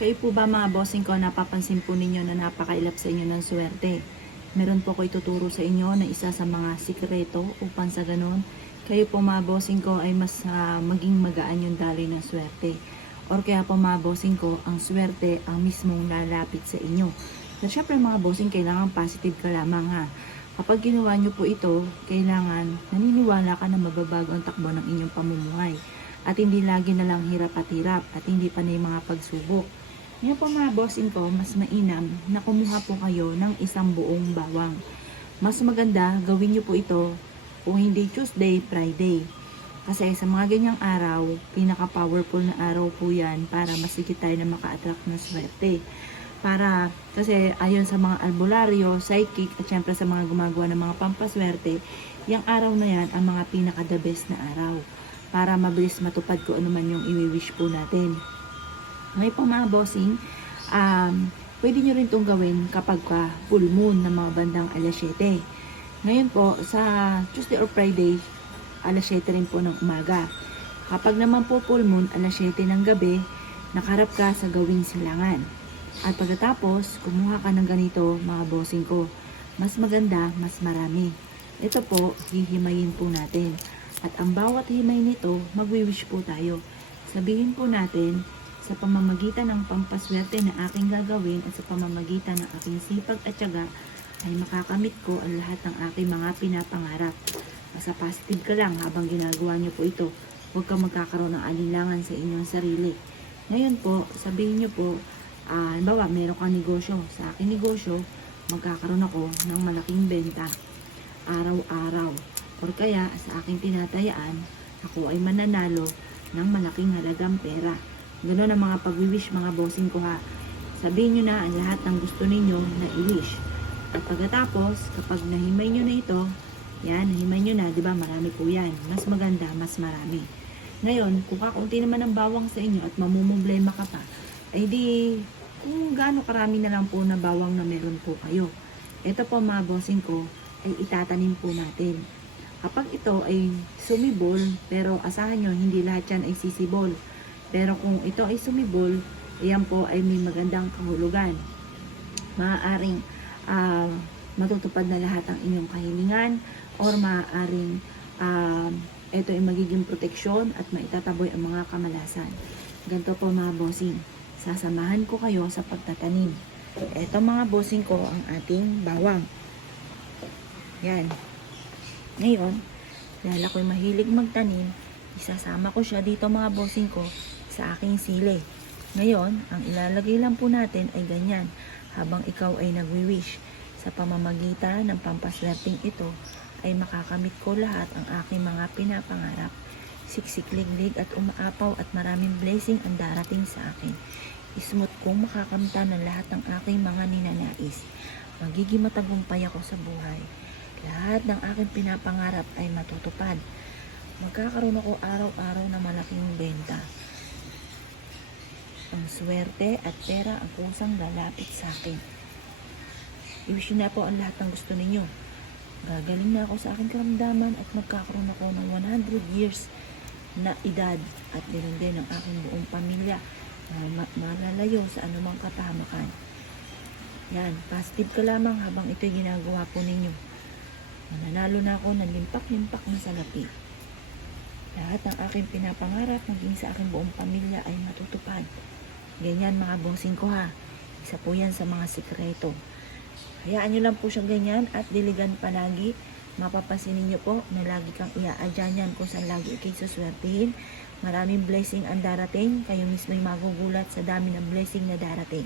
Kayo po ba mga bossing ko, napapansin po ninyo na napakailap sa inyo ng swerte? Meron po ko ituturo sa inyo na isa sa mga sikreto upang sa ganun, kayo po mga bossing ko ay mas maging magaan yung daloy ng swerte. Or kaya po mga bossing ko, ang swerte ang mismong lalapit sa inyo. Pero syempre mga bossing, kailangan positive ka lamang ha. Kapag ginawa nyo po ito, kailangan naniniwala ka na mababago ang takbo ng inyong pamumuhay. At hindi lagi na lang hirap at hirap at hindi pa na yung mga pagsubok. Ngayon po mga bossing ko, mas mainam na kumuha po kayo ng isang buong bawang. Mas maganda, gawin nyo po ito kung hindi Tuesday, Friday. Kasi sa mga ganyang araw, pinaka-powerful na araw po yan para masigit tayo na maka-attract ng swerte. Kasi ayon sa mga albularyo, psychic, at syempre sa mga gumagawa ng mga pampaswerte, yung araw na yan ang mga pinaka-the best na araw para mabilis matupad ko ano man yung i-wish po natin. Ngayon po mga bossing, pwede nyo rin itong gawin kapag full moon ng mga bandang alas 7. Ngayon po, sa Tuesday or Friday, alas 7 rin po ng umaga. Kapag naman po full moon, alas 7 ng gabi, nakaharap ka sa gawing silangan. At pagkatapos, kumuha ka ng ganito mga bossing ko. Mas maganda, mas marami. Ito po, hihimayin po natin. At ang bawat himay nito, magwi-wish po tayo. Sabihin po natin, sa pamamagitan ng pampaswerte na aking gagawin at sa pamamagitan ng aking sipag at tiyaga, ay makakamit ko ang lahat ng aking mga pinapangarap. Basta positive ka lang habang ginagawa niyo po ito. Huwag kang magkakaroon ng alinlangan sa inyong sarili. Ngayon po, sabihin niyo po, halimbawa, meron kang negosyo. Sa aking negosyo, magkakaroon ako ng malaking benta araw-araw. Or kaya, sa aking tinatayaan, ako ay mananalo ng malaking halagang pera. Ganoon ang mga pag-wish mga bossing ko ha. Sabihin nyo na ang lahat ng gusto ninyo na i-wish. At pagkatapos, kapag nahimay nyo na ito, yan, nahimay nyo na, di ba? Marami po yan. Mas maganda, mas marami. Ngayon, kung kakaunti naman ang bawang sa inyo at mamumblema ka pa, ay di, kung gaano karami na lang po na bawang na meron po kayo. Ito po mga bossing ko, ay itatanim po natin. Kapag ito ay sumibol, pero asahan nyo, hindi lahat yan ay sisibol. Pero kung ito ay sumibol, iyan po ay may magandang kahulugan. Maaaring matutupad na lahat ang inyong kahilingan or maaaring ito ay magiging proteksyon at maitataboy ang mga kamalasan. Ganito po mga bossing, sasamahan ko kayo sa pagtatanim. Ito mga bossing ko ang ating bawang. Yan. Ngayon, dahil ako'y mahilig magtanim, isasama ko siya dito mga bossing ko sa aking sili. Ngayon, ang ilalagay lang po natin ay ganyan habang ikaw ay nagwi-wish. Sa pamamagitan ng pampaswerteng ito ay makakamit ko lahat ang aking mga pinapangarap. Siksik-liglig at umaapaw at maraming blessing ang darating sa akin. Ismooth kong makakamtan ng lahat ng aking mga ninanais. Magiging matagumpay ako sa buhay. Lahat ng aking pinapangarap ay matutupad. Magkakaroon ako araw-araw na malaking benta. Ang swerte at pera ang kusang lalapit sa akin. I-wish na po ang lahat ng gusto ninyo. Gagaling na ako sa aking karamdaman at magkakaroon ako ng 100 years na edad at din ang aking buong pamilya na malalayo sa anumang kapahamakan. Yan, positive ka lamang habang ito'y ginagawa po ninyo. Mananalo na ako ng limpak-limpak na salapi. Lahat ng aking pinapangarap maging sa aking buong pamilya ay matutupad. Ganyan mga bossing ko ha. Isa po yan sa mga sikreto. Hayaan nyo lang po siya ganyan at diligan palagi. Mapapansin niyo po na lagi kang ia-adya niyan kung saan lagi kayo suswertihin. Maraming blessing ang darating. Kayo mismo'y magugulat sa dami ng blessing na darating.